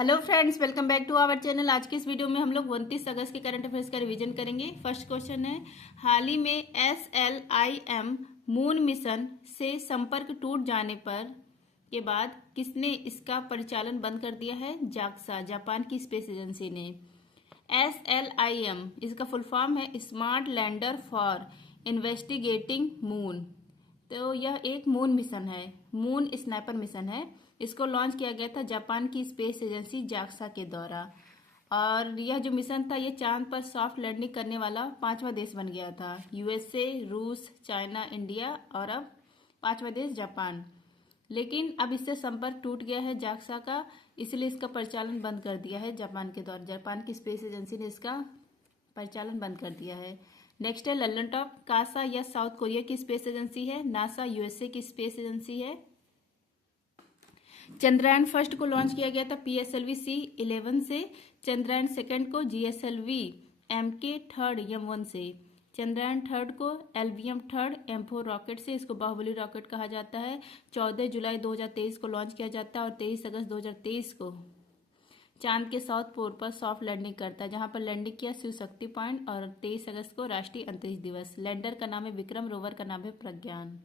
Hello friends, welcome back to our channel. आज के इस वीडियो में हम लोग 29 अगस्त के करंट अफेयर्स का रिवीजन करेंगे। फर्स्ट क्वेश्चन है, हाल ही में SLIM मून मिशन से संपर्क टूट जाने पर के बाद किसने इसका परिचालन बंद कर दिया है? जाक्सा, जापान की स्पेस एजेंसी ने। SLIM इसका फुल फॉर्म है smart lander for investigating moon. तो यह एक मून मिशन है, मून स्नाइपर मिशन है। इसको लॉन्च किया गया था जापान की स्पेस एजेंसी जाक्सा के द्वारा। और यह जो मिशन था ये चांद पर सॉफ्ट लैंडिंग करने वाला 5वां देश बन गया था। USA, रूस, चाइना, इंडिया और अब 5वां देश जापान। लेकिन अब इससे संपर्क टूट गया है जाक्सा का, इसलिए इसका परिचालन बंद कर दिया है जापान के द्वारा। जापान की स्पेस एजेंसी ने इसका परिचालन बंद कर दिया है। नेक्स्ट है लल्लन टॉप। कासा यह साउथ कोरिया की स्पेस एजेंसी है, नासा USA की स्पेस एजेंसी है। चंद्रयान फर्स्ट को लॉन्च किया गया था PSLV C-11 से, चंद्रयान सेकंड को GSLV MK थर्ड M1 से, चंद्रयान थर्ड को LVM थर्ड M4 रॉकेट से, इसको बाहुबली रॉकेट कहा जाता है। 14 जुलाई 2023 को लॉन्च किया जाता है और 23 अगस्त 2023 को चांद के साउथ पोल पर सॉफ्ट लैंडिंग करता है, जहां पर लैंडिंग किया शिव शक्ति पॉइंट। और 23 अगस्त को राष्ट्रीय अंतरिक्ष दिवस। लैंडर का नाम है विक्रम, रोवर का नाम है प्रज्ञान।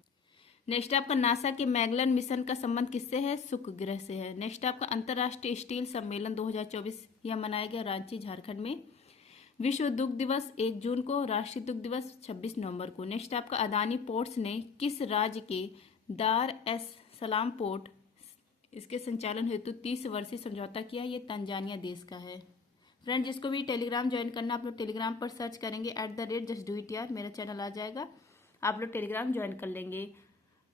नेक्स्ट आपका नासा के मैगलन मिशन का संबंध किससे है? शुक्र ग्रह से है। नेक्स्ट आपका अंतर्राष्ट्रीय स्टील सम्मेलन 2024 यह मनाया गया रांची, झारखंड में। विश्व दुग्ध दिवस 1 जून को, राष्ट्रीय दुग्ध दिवस 26 नवंबर को। नेक्स्ट आपका अदानी पोर्ट्स ने किस राज्य के दार एस सलाम पोर्ट इसके संचालन हेतु 30 वर्षीय समझौता किया? ये तंजानिया देश का है। फ्रेंड, जिसको भी टेलीग्राम ज्वाइन करना, आप लोग टेलीग्राम पर सर्च करेंगे @just do it यार, मेरा चैनल आ जाएगा, आप लोग टेलीग्राम ज्वाइन कर लेंगे।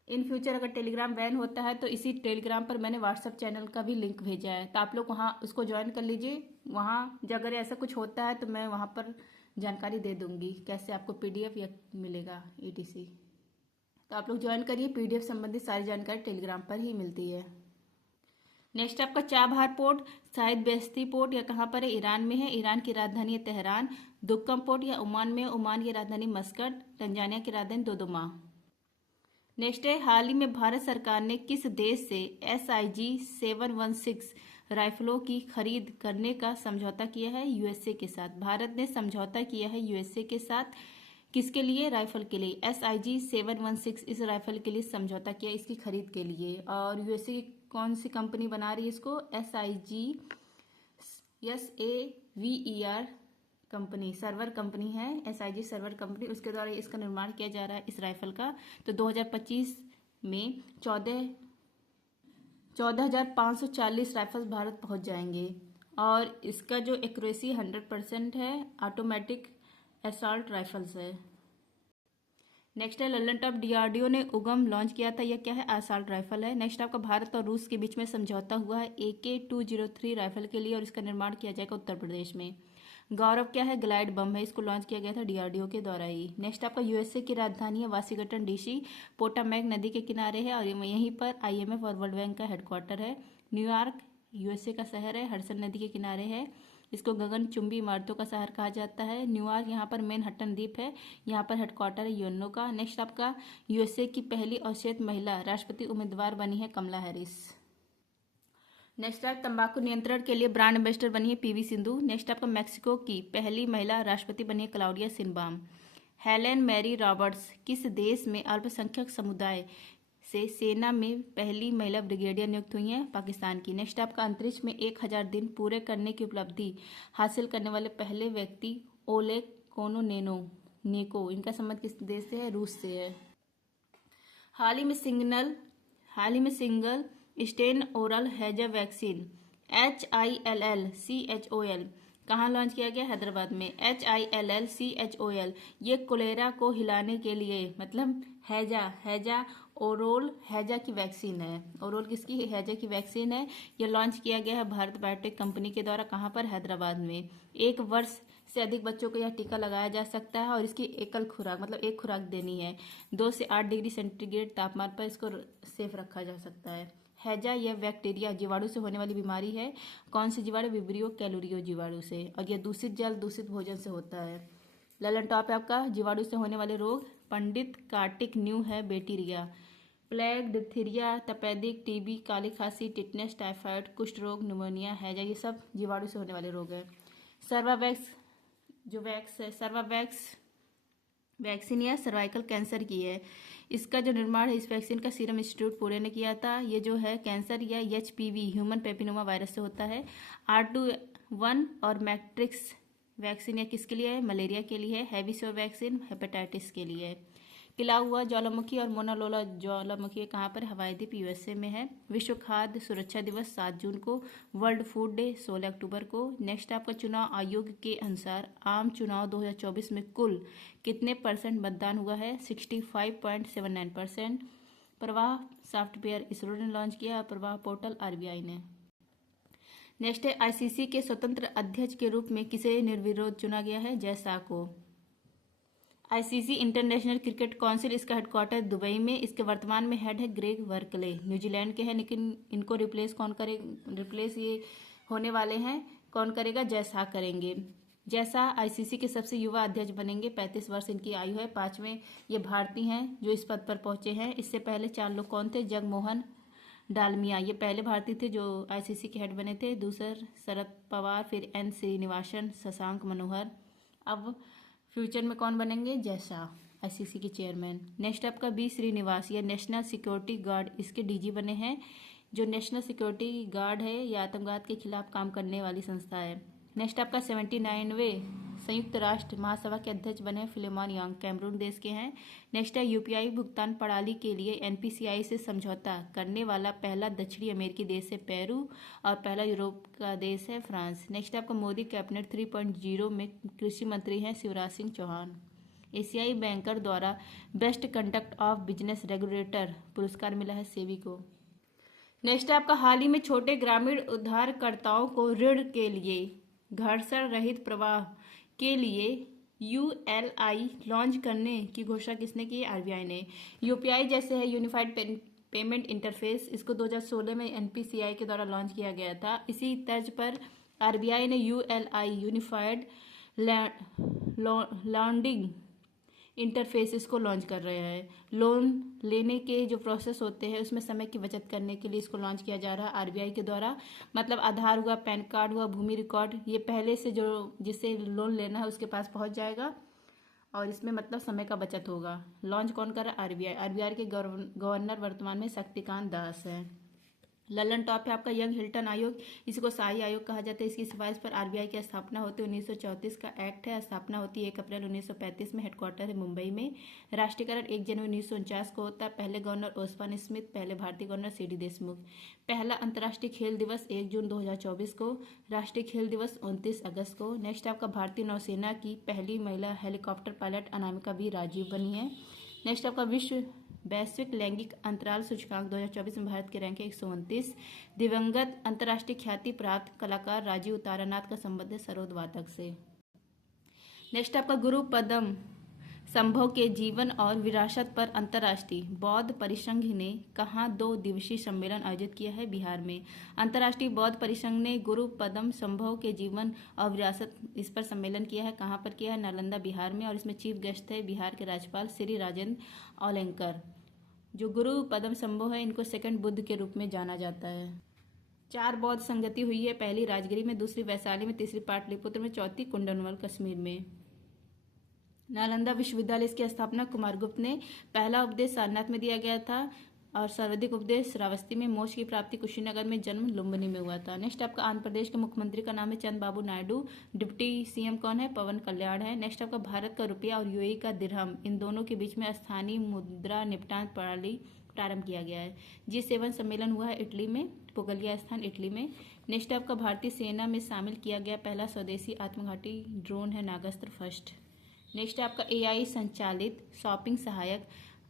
इन फ्यूचर अगर टेलीग्राम बैन होता है तो इसी टेलीग्राम पर मैंने व्हाट्सएप चैनल का भी लिंक भेजा है, तो आप लोग वहाँ उसको ज्वाइन कर लीजिए। वहाँ अगर ऐसा कुछ होता है तो मैं वहाँ पर जानकारी दे दूंगी कैसे आपको PDF या मिलेगा ETC। तो आप लोग ज्वाइन करिए, PDF संबंधित सारी जानकारी टेलीग्राम पर ही मिलती है। नेक्स्ट आपका चाबहार पोर्ट, शाहिद बेस्ती पोर्ट, यह कहाँ पर है? ईरान में है। ईरान की राजधानी है तेहरान। दुक्कम पोर्ट या ओमान में, ओमान की राजधानी मस्कट। तंजानिया की राजधानी दोदोमा। नेक्स्ट है, हाल ही में भारत सरकार ने किस देश से SIG 716 राइफलों की खरीद करने का समझौता किया है? USA के साथ। भारत ने समझौता किया है USA के साथ, किसके लिए? राइफल के लिए। SIG 716 इस राइफल के लिए समझौता किया, इसकी खरीद के लिए। और USA की कौन सी कंपनी बना रही है इसको? SIG SAVER company, server company है SIG सर्वर कंपनी, उसके द्वारा इसका निर्माण किया जा रहा है इस राइफल का। तो 2025 में 14,540 राइफल्स भारत पहुंच जाएंगे। और इसका जो एक्यूरेसी 100% है, ऑटोमेटिक असॉल्ट राइफल्स है। नेक्स्ट है लल्लन टॉप। DRDO ने उगम लॉन्च किया था, यह क्या है? असॉल्ट राइफल है। नेक्स्ट आपका भारत और रूस के बीच में समझौता हुआ है AK-203 राइफल के लिए, और इसका निर्माण किया जाएगा उत्तर प्रदेश में। गौरव क्या है? ग्लाइड बम है, इसको लॉन्च किया गया था DRDO के द्वारा ही। नेक्स्ट आपका USA की राजधानी है वाशिंगटन DC, पोटामैक नदी के किनारे है, और यहीं पर IMF और वर्ल्ड बैंक का हेडक्वार्टर है। न्यूयॉर्क USA का शहर है, हडसन नदी के किनारे है। इसको गगनचुंबी इमारतों का शहर कहा जाता है। न्यूयॉर्क यहाँ पर मैनहट्टन द्वीप है, यहाँ पर हेडक्वार्टर है यूएनओ का। नेक्स्ट आपका USA की पहली अवसरेत महिला राष्ट्रपति उम्मीदवार बनी है कमला हैरिस। नेक्स्ट आप तंबाकू नियंत्रण के लिए ब्रांड एम्बेसडर बनी है PV सिंधु। नेक्स्ट आपका मैक्सिको की पहली महिला राष्ट्रपति बनी है क्लाउडिया सिनबाम। हेलेन मैरी रॉबर्ट्स किस देश में अल्पसंख्यक समुदाय से सेना में पहली महिला ब्रिगेडियर नियुक्त हुई हैं? पाकिस्तान की। नेक्स्ट आपका अंतरिक्ष में 1000 दिन पूरे करने की उपलब्धि हासिल करने वाले पहले व्यक्ति ओलेग कोनोनेको, इनका संबंध किस देश से है? रूस से है। हाल ही में सिंगल स्टेन ओरल हैजा वैक्सीन HILLCHOL कहाँ लॉन्च किया गया? हैदराबाद में। HILLCHOL ये कोलेरा को हिलाने के लिए, मतलब हैजा ओरोल हैजा की वैक्सीन है। ओरोल किसकी? हैजा की वैक्सीन है। यह लॉन्च किया गया है भारत बायोटेक कंपनी के द्वारा। कहाँ पर? हैदराबाद में। 1 वर्ष से अधिक बच्चों को यह टीका लगाया जा सकता है, और इसकी एकल खुराक, मतलब एक खुराक देनी है। 2 से 8 डिग्री सेंटीग्रेड तापमान पर इसको सेफ रखा जा सकता है। हैजा यह बैक्टीरिया जीवाणु से होने वाली बीमारी है। कौन सी जीवाणु? विब्रियो कैलोरियो जीवाणु से। और यह दूषित जल, दूषित भोजन से होता है। ललन टॉप है आपका जीवाणु से होने वाले रोग। पंडित कार्तिक न्यू है बेटी रिया। प्लेग, डिप्थीरिया, तपेदिक, टीबी, काली खांसी, टिटनेस, टाइफाइड, कुष्ठ रोग, निमोनिया, हैजा, ये सब जीवाणु से होने वाले रोग हैं। सर्वावैक्स जो वैक्स है, सर्वावैक्स वैक्सीन या सर्वाइकल कैंसर की है। इसका जो निर्माण है इस वैक्सीन का सीरम इंस्टीट्यूट पुणे ने किया था। ये जो है कैंसर या HPV ह्यूमन पेपिनोमा वायरस से होता है। R21 और मैट्रिक्स वैक्सीन या किसके लिए है? मलेरिया के लिए है। हैविसो वैक्सीन हेपेटाइटिस के लिए है। किला हुआ ज्वालामुखी और मोनालोला ज्वालामुखी कहाँ पर? हवाई द्वीप USA में है। विश्व खाद्य सुरक्षा दिवस 7 जून को। वर्ल्ड फूड डे 16 अक्टूबर को। नेक्स्ट आपका चुनाव आयोग के अनुसार आम चुनाव 2024 में कुल कितने % मतदान हुआ है? 65.79%। प्रवाह सॉफ्टवेयर इसरो ने लॉन्च किया। प्रवाह पोर्टल RBI ने। नेक्स्ट है ICC के स्वतंत्र अध्यक्ष के रूप में किसे निर्विरोध चुना गया है? जय शाह को। ICC इंटरनेशनल क्रिकेट काउंसिल, इसका हेडक्वार्टर दुबई में। इसके वर्तमान में हेड है ग्रेग वर्कले, न्यूजीलैंड के हैं। लेकिन इनको रिप्लेस कौन करे? रिप्लेस ये होने वाले हैं, कौन करेगा? जय शाह करेंगे। जय शाह ICC के सबसे युवा अध्यक्ष बनेंगे। 35 वर्ष इनकी आयु है। 5वें ये भारतीय हैं जो इस पद पर पहुंचे हैं। इससे पहले 4 लोग कौन थे? जगमोहन डालमिया, ये पहले भारतीय थे जो ICC के हेड बने थे। दूसर शरद पवार, फिर N श्रीनिवासन, शशांक मनोहर। अब फ्यूचर में कौन बनेंगे? जय शाह ICC के चेयरमैन। नेक्स्ट आपका B श्रीनिवास, ये नेशनल सिक्योरिटी गार्ड इसके DG बने हैं। जो नेशनल सिक्योरिटी गार्ड है ये आतंकवाद के खिलाफ काम करने वाली संस्था है। नेक्स्ट आपका 79वें संयुक्त राष्ट्र महासभा के अध्यक्ष बने फिलेमॉन यांग, कैमरून देश के हैं। नेक्स्ट है UPI भुगतान प्रणाली के लिए NPCI से समझौता करने वाला पहला दक्षिणी अमेरिकी देश है पेरू और पहला यूरोप का देश है फ्रांस। नेक्स्ट आपका मोदी कैबिनेट 3.0 में कृषि मंत्री हैं शिवराज सिंह चौहान। एशियाई बैंकर द्वारा best conduct of business regulator पुरस्कार मिला है सेबी को। नेक्स्ट आपका हाल ही में छोटे ग्रामीण उधारकर्ताओं को ऋण के लिए घर्षण रहित प्रवाह के लिए ULI लॉन्च करने की घोषणा किसने की? RBI ने। UPI जैसे है यूनिफाइड पेमेंट इंटरफेस, इसको 2016 में NPCI के द्वारा लॉन्च किया गया था। इसी तर्ज पर RBI ने ULI यूनिफाइड लैंडिंग इंटरफेस इसको लॉन्च कर रहे हैं। लोन लेने के जो प्रोसेस होते हैं उसमें समय की बचत करने के लिए इसको लॉन्च किया जा रहा है RBI के द्वारा। मतलब आधार हुआ, पैन कार्ड हुआ, भूमि रिकॉर्ड, ये पहले से जो जिससे लोन लेना है उसके पास पहुंच जाएगा और इसमें मतलब समय का बचत होगा। लॉन्च कौन कर रहा है? RBI के गवर्नर वर्तमान में शक्तिकांत दास है। ललन टॉप है आपका यंग हिल्टन आयोग, इसी को शाही आयोग कहा जाता है। इसकी सिफारिश पर RBI की स्थापना होती है। 1934 का एक्ट है। स्थापना होती है 1 अप्रैल 1935 में। हेडक्वार्टर है मुंबई में। राष्ट्रीयकरण 1 जनवरी 1949 को होता है। पहले गवर्नर ओस्मान स्मिथ, पहले भारतीय गवर्नर CD देशमुख। पहला अंतर्राष्ट्रीय खेल दिवस 1 जून 2024 को। राष्ट्रीय खेल दिवस 29 अगस्त को। नेक्स्ट आपका भारतीय नौसेना की पहली महिला helicopter pilot Anamika B Rajeev बनी है। नेक्स्ट आपका वैश्विक लैंगिक अंतराल सूचकांक 2024 में भारत की रैंक है 129। दिवंगत अंतर्राष्ट्रीय ख्याति प्राप्त कलाकार राजीव तारानाथ का संबंध है सरोद वादक से। नेक्स्ट आपका गुरु पदम संभव के जीवन और विरासत पर अंतर्राष्ट्रीय बौद्ध परिसंघ ने कहाँ 2 दिवसीय सम्मेलन आयोजित किया है? बिहार में। अंतर्राष्ट्रीय बौद्ध परिसंघ ने गुरु पदम संभव के जीवन और विरासत इस पर सम्मेलन किया है। कहाँ पर किया है? नालंदा बिहार में। और इसमें चीफ गेस्ट है बिहार के राज्यपाल श्री राजेंद्र औलेकर। जो गुरु पदम संभव है इनको सेकंड बुद्ध के रूप में जाना जाता है। 4 बौद्ध संगति हुई है। पहली राजगिरी में, दूसरी वैशाली में, तीसरी पाटलिपुत्र में, चौथी कुंडनवल कश्मीर में। नालंदा विश्वविद्यालय की स्थापना कुमारगुप्त ने। पहला उपदेश सारनाथ में दिया गया था और सर्वाधिक उपदेश श्रावस्ती में। मोक्ष की प्राप्ति कुशीनगर में, जन्म लुम्बिनी में हुआ था। नेक्स्ट आपका आंध्र प्रदेश के मुख्यमंत्री का नाम है चंद्रबाबू नायडू। डिप्टी CM कौन है? पवन कल्याण है। नेक्स्ट आपका भारत का रुपया और UAE का दिरहम, इन दोनों के बीच में स्थानीय मुद्रा निपटान प्रणाली प्रारंभ किया गया है। G7 सम्मेलन हुआ है इटली में, पुगलिया स्थान इटली में। नेक्स्ट आपका भारतीय सेना में शामिल किया गया पहला स्वदेशी आत्मघाती ड्रोन है नागास्त्र फर्स्ट। नेक्स्ट आपका AI संचालित शॉपिंग सहायक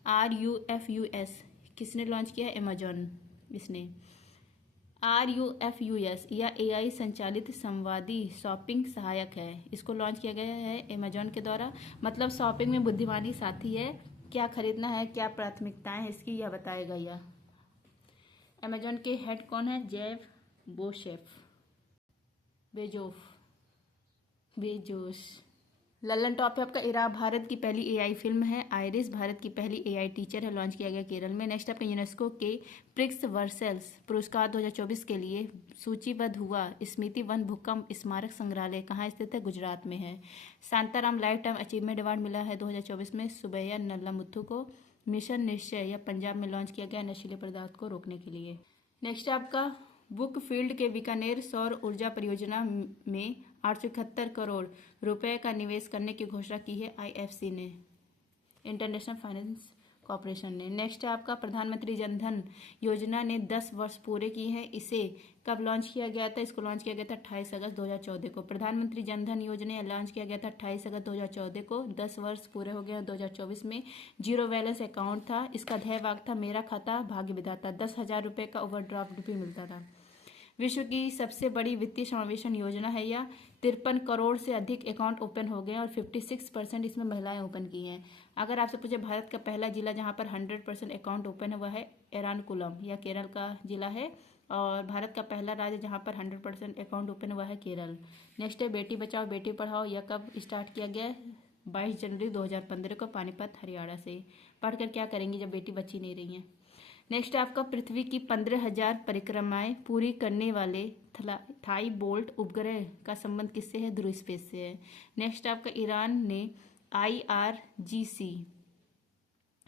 RUFUS किसने लॉन्च किया है? अमेजॉन। इसने RUFUS या AI संचालित संवादी शॉपिंग सहायक है, इसको लॉन्च किया गया है अमेजॉन के द्वारा। मतलब शॉपिंग में बुद्धिमानी साथी है, क्या खरीदना है, क्या प्राथमिकताएं है इसकी यह बताएगा। यह अमेजॉन के हेड कौन है? Jeff Bezos. लल्लन टॉप है आपका इरा भारत की पहली एआई फिल्म है। आयरिस भारत की पहली एआई टीचर है, लॉन्च किया गया केरल में। नेक्स्ट आपका यूनेस्को के प्रिक्स वर्सेल्स पुरस्कार 2024 के लिए सूचीबद्ध हुआ स्मृति वन भूकंप स्मारक संग्रहालय कहाँ स्थित है? गुजरात में है। Shantaram life time achievement award मिला है 2024 में सुबैया नल्लामुथु को। मिशन निश्चय यह पंजाब में लॉन्च किया गया नशीले पदार्थ को रोकने के लिए। नेक्स्ट आपका बुकफील्ड के बीकानेर सौर ऊर्जा परियोजना में 871 करोड़ रुपए का निवेश करने की घोषणा की है आईएफसी ने, इंटरनेशनल फाइनेंस कॉरपोरेशन ने। नेक्स्ट है आपका प्रधानमंत्री जन धन योजना ने 10 वर्ष पूरे किए हैं। इसे कब लॉन्च किया गया था? इसको लॉन्च किया गया था 28 अगस्त 2014 को। प्रधानमंत्री जन धन योजना लॉन्च किया गया था 28 अगस्त 2014 को। 10 वर्ष पूरे हो गए हैं 2024 में। जीरो बैलेंस अकाउंट था। इसका ध्येयवाक्य था मेरा खाता भाग्य विधाता। 10,000 रुपये का ओवरड्राफ्ट भी मिलता था। विश्व की सबसे बड़ी वित्तीय समावेशन योजना है यह। 53 करोड़ से अधिक अकाउंट ओपन हो गए और 56% इसमें महिलाएं ओपन की हैं। अगर आपसे पूछे भारत का पहला जिला जहां पर 100% अकाउंट ओपन है वह है एर्नाकुलम, यह केरल का जिला है। और भारत का पहला राज्य जहां पर 100% अकाउंट ओपन है वह है केरल। नेक्स्ट है बेटी बचाओ बेटी पढ़ाओ, यह कब स्टार्ट किया गया? 22 जनवरी 2015 को पानीपत हरियाणा से। पढ़कर क्या करेंगे जब बेटी बची नहीं रही हैं। नेक्स्ट आपका पृथ्वी की 15,000 परिक्रमाएं पूरी करने वाले थाई बोल्ट उपग्रह का संबंध किससे है? ध्रुव स्पेस से है। नेक्स्ट आपका ईरान ने IRGC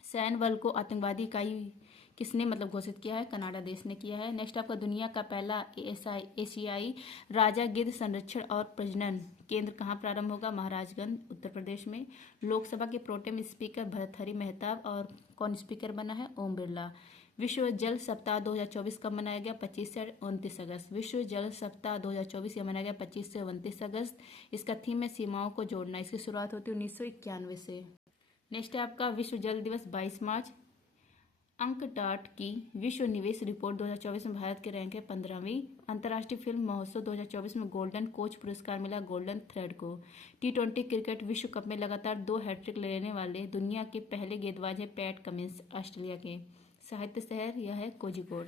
सैन्य बल को आतंकवादी इकाई किसने घोषित किया है? कनाडा देश ने किया है। नेक्स्ट आपका दुनिया का पहला एशियाई राजा गिद्ध संरक्षण और प्रजनन केंद्र कहाँ प्रारंभ होगा? महाराजगंज उत्तर प्रदेश में। लोकसभा के प्रोटेम स्पीकर भर्तृहरि मेहताब और कौन स्पीकर बना है? ओम बिरला। विश्व जल सप्ताह 2024 कब मनाया गया? 25 से 29 अगस्त। विश्व जल सप्ताह 2024 यह मनाया गया 25 से 29 अगस्त। इसका थीम है सीमाओं को जोड़ना। इसकी शुरुआत होती है 1991 से। नेक्स्ट है आपका विश्व जल दिवस 22 मार्च। अंकटाट की विश्व निवेश रिपोर्ट 2024 में भारत के रैंक है 15वीं। अंतर्राष्ट्रीय फिल्म महोत्सव 2024 में गोल्डन कोच पुरस्कार मिला गोल्डन थ्रेड को। T20 क्रिकेट विश्व कप में लगातार 2 हैट्रिक लेने वाले दुनिया के पहले गेंदबाज है पैट कमिंस, ऑस्ट्रेलिया के। साहित्य शहर यह है कोझिकोड।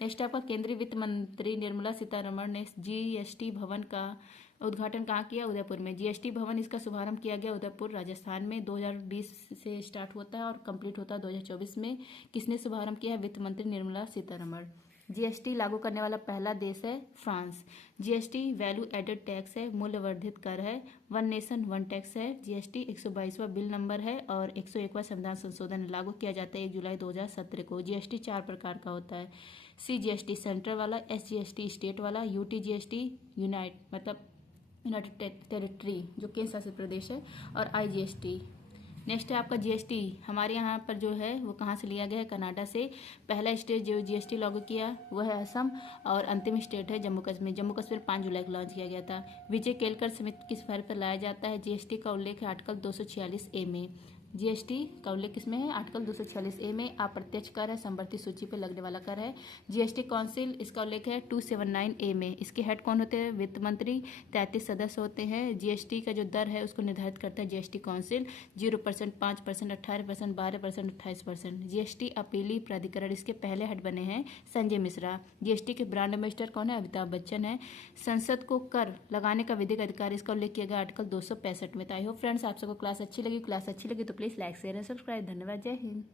नेक्स्ट आपका केंद्रीय वित्त मंत्री निर्मला सीतारमण ने GST भवन का उद्घाटन कहाँ किया? उदयपुर में। GST भवन इसका शुभारंभ किया गया उदयपुर राजस्थान में। 2020 से स्टार्ट होता है और कंप्लीट होता है 2024 में। किसने शुभारंभ किया है? वित्त मंत्री निर्मला सीतारमण। GST लागू करने वाला पहला देश है France. GST value added tax है, मूल्य वर्धित कर है। वन नेशन वन टैक्स है। GST 122वां बिल नंबर है और 101वां संविधान संशोधन लागू किया जाता है 1 जुलाई 2017 को। GST 4 प्रकार का होता है। CGST सेंट्रल वाला, SGST स्टेट वाला, UTGST यूनाइटेड टेरिटरी जो केंद्र शासित प्रदेश है, और IGST। नेक्स्ट है आपका GST हमारे यहाँ पर जो है वो कहाँ से लिया गया है? कनाडा से। पहला स्टेट जो GST लागू किया वह है असम और अंतिम स्टेट है जम्मू कश्मीर। जम्मू कश्मीर 5 जुलाई को लॉन्च किया गया था। विजय केलकर समिति किस फैर पर लाया जाता है? GST का उल्लेख है आर्टिकल 246A में। GST का उल्लेख किसमें है? आर्टिकल 246A में। अप्रत्यक्ष कर है, संवर्ती सूची पर लगने वाला कर है। GST काउंसिल इसका उल्लेख है 279A में। इसके हेड कौन होते हैं? वित्त मंत्री। 33 सदस्य होते हैं। GST का जो दर है उसको निर्धारित करता है GST काउंसिल। 0%, 5%, 18%, 12%, 28%। GST अपीली प्राधिकरण इसके पहले हेड बने हैं संजय मिश्रा। GST के ब्रांड एम्बेसडर कौन है? अमिताभ बच्चन है। संसद को कर लगाने का विधिक अधिकार इसका उल्लेख किया गया आर्टिकल 265 में। तो आई होप फ्रेंड्स आप सबको क्लास अच्छी लगी तो please like share and subscribe. धन्यवाद। जय हिंद।